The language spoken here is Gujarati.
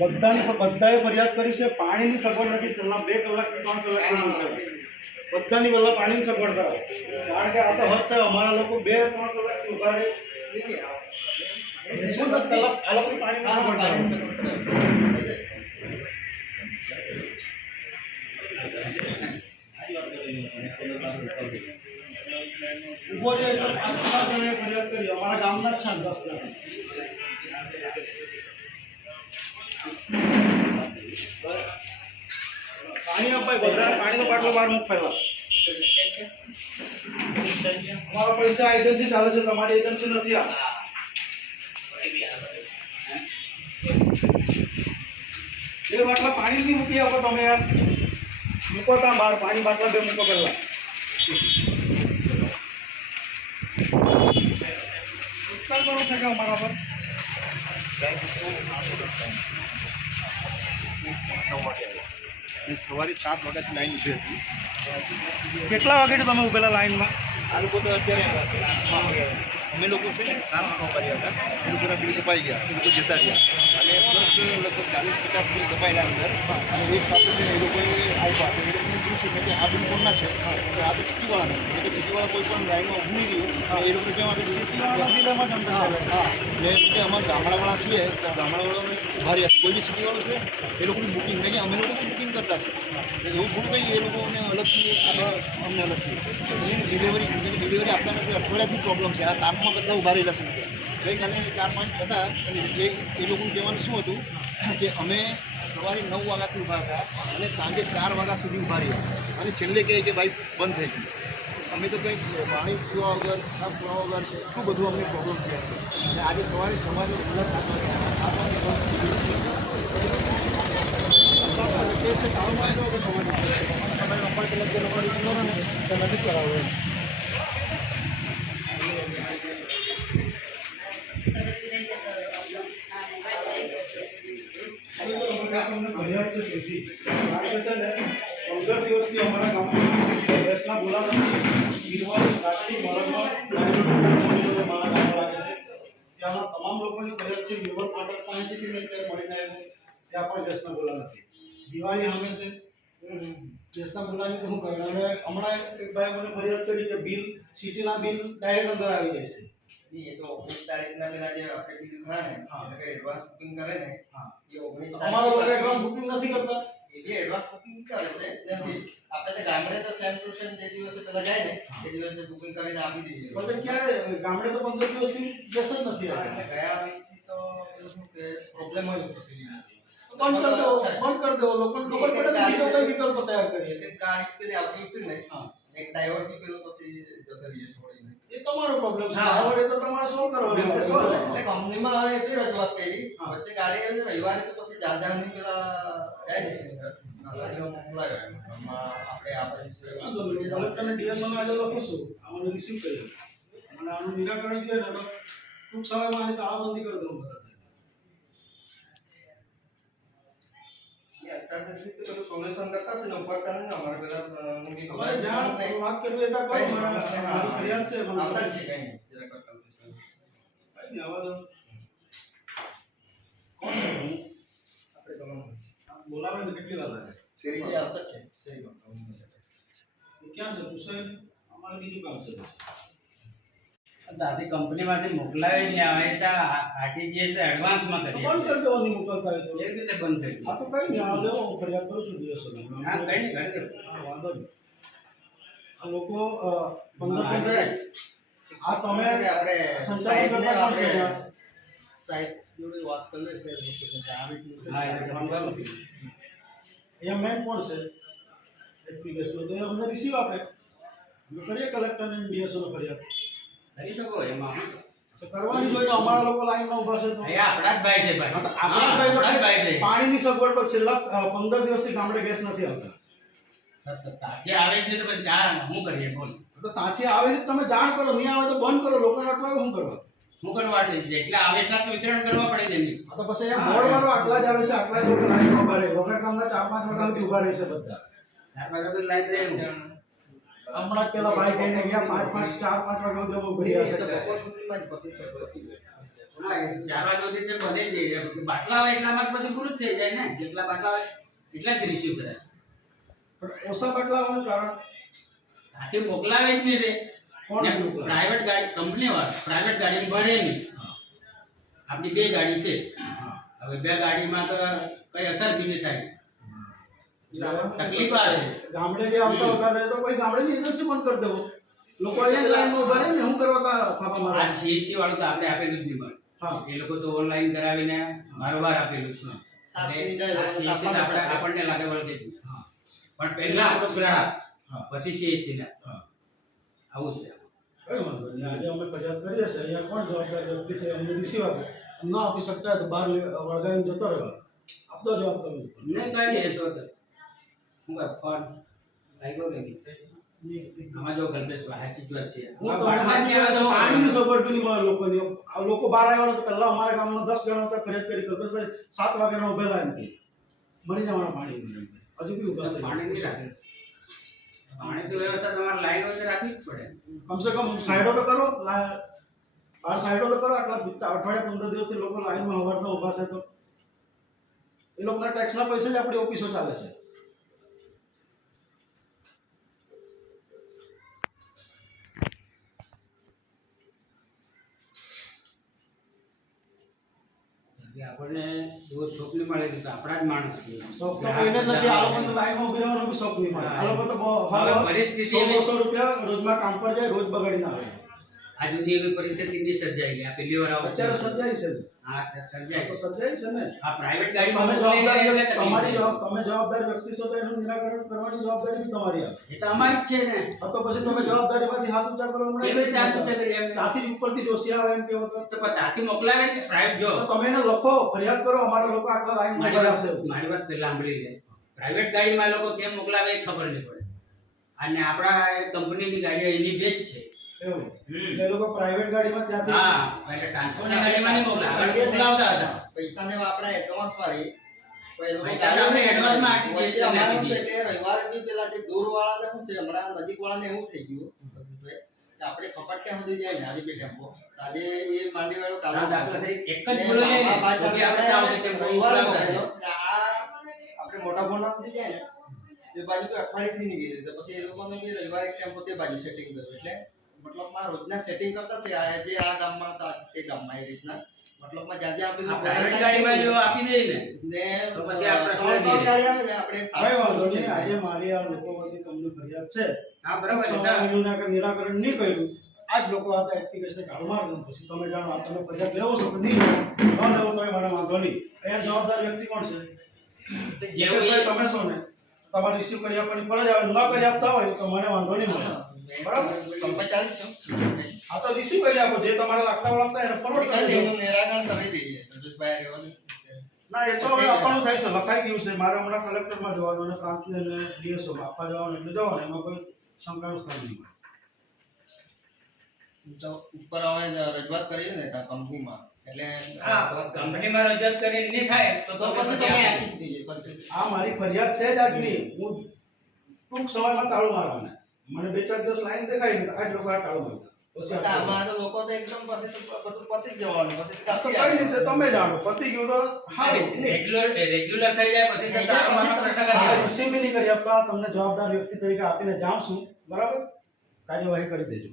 બધાએ ફરિયાદ કરી છે. પાણીની સગવડ નથી. છેલ્લા 2 કલાકથી 3 કલાકથી બધાની પહેલાં પાણીની સગવડ કરાવો, કારણ કે આ તો હદ થાય. અમારા લોકો 2-3 કલાકથી ઊભા રહે શું કલાક પાણીની સગવડ કરાવો. ઉભો રહે તો 5 જણાએ ફરિયાદ કરી. અમારા ગામના જ છે 10 જણા. પાણી અપાય, વધારે પાણીનો બાટલો બહાર મૂક પહેલા. અમારા પૈસા એજન્સી ચાલે છે, તમારી એજન્સી નથી. આ 2 બાટલા પાણી નહીં મૂકી આપો તમે યાર. મૂકો ત્યાં બહાર પાણી બાટલા 2 મૂકો પહેલા. ઉપકાર કરો છે કે અમારા પર સવારે 7 વાગ્યાથી લાઈન ઊભી હતી. કેટલા વાગ્યાથી તમે ઉભેલા લાઈનમાં? આ લોકો તો અત્યારે અમે લોકો છે ને 7 વાગ્યા કર્યા હતા. એ લોકોના બિલ કપાઈ ગયા, એ લોકો જતા રહ્યા અને પ્લસ લગભગ 40-50 બિલ કપાયેલા અંદર. અને એક સાથે છે એ લોકોએ આવ્યા તો એ લોકોને પૂછ્યું કે આ બિલ કોણ છે? આ તો સિટીવાળા નથી. એટલે સિટીવાળા કોઈ પણ લાઈનમાં ઊભી રહ્યું એ લોકો કેમ આપણે સિટીવાળા જિલ્લામાં જ અંદર. હા, એટલે કે અમારા ગામડાવાળા છીએ તો ગામડાવાળાને ઊભા રહ્યા. કોઈ બી સિટીવાળો છે એ લોકોની બુકિંગ નહીં, અમે લોકો બુકિંગ કરતા છે. એવું થોડું કંઈ એ લોકોને અલગથી અમને અલગથી ડિલિવરી આપતા નથી. અઠવાડિયાથી પ્રોબ્લેમ છે. આ તાપમાં બધા ઊભા રહેલા છે. ગઈકાલે 4-5 હતા અને એ લોકોનું કહેવાનું શું હતું કે અમે સવારે 9 વાગ્યાથી ઊભા હતા અને સાંજે 4 વાગ્યા સુધી ઊભા રહ્યા અને છેલ્લે કહે કે ભાઈ બંધ થઈ ગયું. અમે તો કંઈક પાણી પીવા વગર સાફ કરવા વગર છે એટલું બધું અમને પ્રોબ્લેમ થયા અને આજે સવારે વહેલા 7 વાગે નથી કરાવો. ફરિયાદ છે સીધી. કારણ કે છે ને 15 દિવસથી અમારા ગામમાં ગેસના બોલા નથી. ગીરવાળી કાચી મરણમાં મારા ગામ લાગે છે. ત્યાંના તમામ લોકોની ફરિયાદ છે. ગીરવાળ ફાટક પાસેથી મેં અત્યારે મળીને આવ્યો, ત્યાં પણ ગેસના બોલા નથી. દિવાળી સામે છે, ગેસના બોલાની તો શું કરે. અને હમણાં એક ભાઈ મને ફરિયાદ કરી કે બિલ સિટીના બિલ ડાયરેક્ટ અંદર આવી જાય છે. એ તો 19 તારીખના પેલા જે આપણે બિલ ખરા ને એટલે કે એડવાન્સ બુકિંગ કરે ને એ 19 અમારો લોકો એડવાન્સ બુકિંગ નથી કરતા. એ જે એડવાન્સ બુકિંગ કરે છે નથી. આપણે તો ગામડે તો સેમ ટુ સેમ જે દિવસે પેલા જાય ને એ દિવસે બુકિંગ કરીને આપી દીધી. પણ ક્યારે ગામડે તો 15 દિવસથી ગેસ જ નથી એટલે આવતા. ગયા વીકથી તો શું કે પ્રોબ્લેમ હોય છે પછી બંધ કરી દો. લોકોને ખબર પડે કે બીજો કઈ વિકલ્પ તૈયાર કરીએ. એક ગાડી પેલી આવતી હતી ને એક ડ્રાઈવર બી પેલો પછી જતો રહી છે છોડીને. એ તમારો પ્રોબ્લેમ છે. હવે એ તો તમારે સોલ્વ કરવાનો છે. એટલે કંપનીમાં હવે એટલી રજૂઆત કરી વચ્ચે ગાડી આવી ને રવિવારે તો પછી જાજાની પેલા જાય ને સિલિન્ડર ગાડીઓ મોકલાયો આપણે કલેક્ટરને ડીએસઓને આજે લખીશું. આમાં રિસીવ કરી અને આનું નિરાકરણ જોઈએ ને તો ટૂંક સમયમાં આની તાળાબંધી કરી દઉં બધા. સોલ્યુશન કરતા છે ને ઉપરતા નહીં અમારે પેલા વાત કરવી એટલે કરો. ફરિયાદ છે આવતા છે કઈ જરા કરતા કઈ આવા દો. કોણ છે આપણે ગમન બોલાવે ને કેટલી વાર લાગે? શેરી આવતા છે શેરીમાં ક્યાં છે પૂછો. અમારે બીજું કામ છે. દાદી કંપનીમાંથી મોકલાવી નહીં આવે તો આરટીજીએસ એડવાન્સમાં કરીએ. બંધ કરી દેવાની મોકલતા હોય તો એ રીતે બંધ કરી દો. આ તો કઈ નહીં. આ લેવો હું ફરિયાદ કરું છું ડીએસઓને. હા, કઈ નહીં કરી દો. વાંધો નહીં. આ લોકો 15 આ તમે આપણે સંચાલન કરતા કોણ છે? સાહેબ જોડે વાત કરી લે સર આ રીતનું છે. હા, એટલે ફોન કરો. અહીંયા મેન કોણ છે? એપ્લિકેશન તો એ અમને રિસીવ આપે. અમે કરીએ કલેક્ટરને ડીએસઓને ફરિયાદ. કરી શકો એમાં. તો કરવાની જોઈએ. અમારા લોકો લાઈનમાં ઊભા છે તો એ આપણા જ ભાઈ છે ભાઈ. આપણા આપણા જ ભાઈ છે. પાણીની સગવડ પર છેલ્લા 15 દિવસથી ગામડે ગેસ નથી આવતા. ત્યાંથી આવે જ નહીં તો પછી શું કરીએ બોલ. તો ત્યાંથી આવે ને તમે જાણ કરો. નહીં આવે તો બંધ કરો. લોકોને અટવાવે શું કરવા? શું કરવા એટલે જેટલા આવે એટલા તો વિતરણ કરવા પડે છે એની. આ તો પછી એમ બોર્ડ વાળો આટલા જ આવે છે. આટલા જ લોકો લાઈનમાં ઊભા રહે. વખત ગામના 4-5 વાગ્યા સુધી ઊભા રહેશે બધા. ત્યાર બાદ તો લાઈન રહે. હમણાં પેલા ભાઈ કહીને ગયા 4-5 વાગ્યા સુધી અમે ઉભી રહ્યા છે. બપોર સુધીમાં જ પતી ગયું. હા, 4 વાગ્યા સુધી તે બને જ નહીં. બાટલા હોય એટલામાં જ પછી પૂરું જ થઈ જાય ને. જેટલા બાટલા હોય એટલા જ રિસીવ કરે. પણ ઓછા બાટલા હોવાનું કારણ હાથે મોકલાવે જ નહીં રે. કોણ મોકલાવે? પ્રાઇવેટ ગાડી કંપની વાળા પ્રાઇવેટ ગાડી ભરે નહીં. આપણી 2 ગાડી છે. હવે 2 ગાડીમાં તો કઈ અસર બી નહીં થાય. તકલીફ આવે. ગામડે જે આવતા હોતા રહે તો કોઈ ગામડેની એજન્સી બંધ કરી દેવો. લોકો અહીંયા લાઈનમાં ઉભા રહીને શું કરવા તા ફાફા આ મારવા? સીએસસી વાળું તો આપણે આપેલું જ નહીં મળે. હા. એ લોકો તો ઓનલાઈન કરાવીને બારોબાર આપેલું છે. એટલે આ CSC ને આપણને લાગે વળગે જ નહીં. પણ પહેલા આપણો ગ્રાહક પછી સીએસસી ના આવું છે. કઈ વાંધો નહીં. આજે અમે ફરિયાદ કરીએ છીએ. અહીંયા કોણ જવાબદાર વ્યક્તિ છે એમને રિસીવ આપે. ન આપી શકતા હોય તો બહાર વળગાવીને જતો રહેવા. આપતો જવાબ તમે. નહીં કઈ નહીં તો શું કહે ફોન લાગ્યો કે નહીં? આમાં જો કલ્પેશ સાચી જ વાત છે. હું આ તો બાટલાથી આવે તો પાણીની સગવડ નહીં મળે લોકોની. આ લોકો બહાર આવ્યા તો પહેલા અમારા ગામમાં 10 જણા હતા ફરિયાદ કરી કલ્પેશભાઈ 7 વાગ્યાના ઉભેલા એમ કે મરી જવાના પાણી હજુ બી ઉભા છે. પાણી નહીં રાખે. પાણી તો વ્યવસ્થા તમારે લાઈન હોય તો રાખવી જ પડે. કમસે કમ સાઈડો તો કરો. બાર સાઈડો તો કરો. આટલા અઠવાડિયા 15 દિવસથી લોકો લાઈનમાં હવારમાં ઉભા છે તો એ લોકોના ટેક્સના પૈસા જ આપણી ઓફિસો ચાલે છે. આપણને જો શોખ નહીં મળે તો આપણા જ માણસ છે. શોખ તો કોઈને જ નથી. આ લોકોને લાઈનમાં ઉભી રહેવાનો બી શોખ નહીં મળે. આ લોકો તો હવે પરિસ્થિતિ 100-200 રૂપિયા રોજમાં કામ પર જાય, રોજ બગાડીને આવે. આ જુદી એવી પરિસ્થિતિ નહીં સર્જાઈ. આ પેલી વાર આવું અત્યારે સર્જાઈ છે. હા સર્જાય તો સર્જાઈ છે ને. આ પ્રાઇવેટ તમે ગાડીમાં જવાબદાર મોકલીને વ્યક્તિ- એટલે તકલીફ છે. તમે જવાબદાર વ્યક્તિ છો તો એનું નિરાકરણ કરવાની જવાબદારી બી તમારી આવે. એ તો અમારી જ છે ને. આ તો પછી તમે જવાબદારીમાંથી હાથ ઊંચા કરો હમણાં કેવી રીતે હાથ ઊંચા કરીએ એમ? ત્યાંથી જ ઉપરથી દોષી આવે એમ કેવો તો તો પણ ત્યાંથી મોકલાવે કે પ્રાઇવેટ જો તો તમે એને લખો, ફરિયાદ કરો. અમારા લોકો આટલા લાઈનમાં ઉભા રહેશે. મારી વાત પહેલા સાંભળી લે. પ્રાઇવેટ ગાડીમાં લોકો કેમ મોકલાવે એ ખબર નહીં પડે. અને આપણા કંપનીની ગાડીઓ એની બે જ છે. એવું એ લોકો પ્રાઇવેટ ગાડીમાં ત્યાંથી હા એટલે ટ્રાન્સપોર્ટની ગાડીમાં નહીં મોકલાવે. આગળ મોકલાવતા હતા. પૈસાને આપણે એડવાન્સ પાડી પૈસા તો આપણે એડવાન્સમાં આપી દઈએ છીએ. અમારું છે કે રવિવારે બી પેલા જે દૂર વાળાને શું છે હમણાં નજીક વાળાને એવું થઈ ગયું કે આપણે કપટ ક્યાં સુધી જાય ને આજે બે ટેમ્પો આજે એ માંડી વાળો દાખલા ચાલુ તરીકે એક જ બોલે ને તો બી આપણે ચાલો કે તેમ મોકલાવતા છે. આપણે મોટા ફોન સુધી જાય ને તે બાજુ તો અઠવાડિયેથી નીકળી જાય પછી એ લોકોને બી રવિવારે એક ટેમ્પો તે બાજુ સેટિંગ કર્યું એટલે મતલબમાં રોજના સેટિંગ કરતા છે આ જે આ ગામમાં હતા તે ગામમાં એ રીતના મતલબમાં જ્યાં જ્યાં આ પ્રાઇવેટ ગાડીમાં જો આપી દે ને ને તો પછી આ પ્રશ્ન ત્રણ નહીં રહે. ગાડી આવે ને આપણે કઈ વાંધો નહીં. આજે મારી આ લોકો વતી તમને ફરિયાદ છે. હા બરાબર છે. સમયનું નિરાકરણ નહીં કર્યું. આ જ લોકો હતા એપ્લિકેશન કાઢ માર દો. પછી તમે જાણો આ તમે ફરિયાદ લેવો છો કે નહીં લેવો. ન લેવો તો મને વાંધો નહીં. અહીંયા જવાબદાર વ્યક્તિ કોણ છે? તો જેવું મુકેશભાઈ તમે છો ને. તમારે રિસીવ કરી આપવાની ફરજ આવે. ન કરી આપતા હોય તો મને વાંધો નહીં મળે. બરાબર? કર્મચારી છું આ તો રિસીવ કરી આપો. જે તમારા લાગતા વળગતા એને ફોરવર્ડ કરી દેવું. એનું નિરાકરણ કરી દઈએ સંતોષભાઈ આગેવાન. ના એ તો હવે આપવાનું થાય છે. લખાઈ ગયું છે. મારે હમણાં કલેક્ટરમાં જવાનું અને પ્રાંતને અને ડીએસઓમાં આપવા જવાનું એટલે જવાનું. એમાં કોઈ શંકાનું સ્થાન નહીં મળે. તો ઉપર અમે રજૂઆત કરીએ ને ત્યાં કંપનીમાં એટલે હા કંપનીમાં રજૂઆત કરીને નહીં થાય તો પછી તમે આપી જ દઈએ આ મારી ફરિયાદ છે જ આજની. હું ટૂંક સમયમાં તાળું મારવાના. મને 2-4 દિવસ લાઈન દેખાય ને આજ લોકો આ તાળું મારતા. પછી પણ આમાં તો લોકો તો એકદમ પછી તો બધું પતી જ જવાનું પછી તો તો કાપી કઈ રીતે તમે જાણો. પતી ગયું તો સારું. રેગ્યુલર થઈ જાય પછી તો થઈ જાય પછી આવવાનો પ્રશ્ન આ નથી. રિસીવ બી નહીં કરી આપતા. તમને જવાબદાર વ્યક્તિ તરીકે આપીને જાઉં છું. બરાબર? કાર્યવાહી કરી દેજો.